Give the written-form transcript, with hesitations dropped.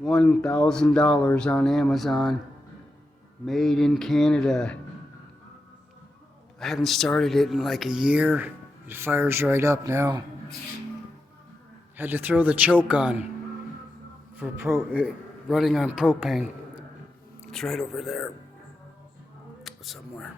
$1,000 on Amazon. Made in Canada. I haven't started it in like a year. It fires right up now. Had to throw the choke on for running on propane. It's right over there somewhere.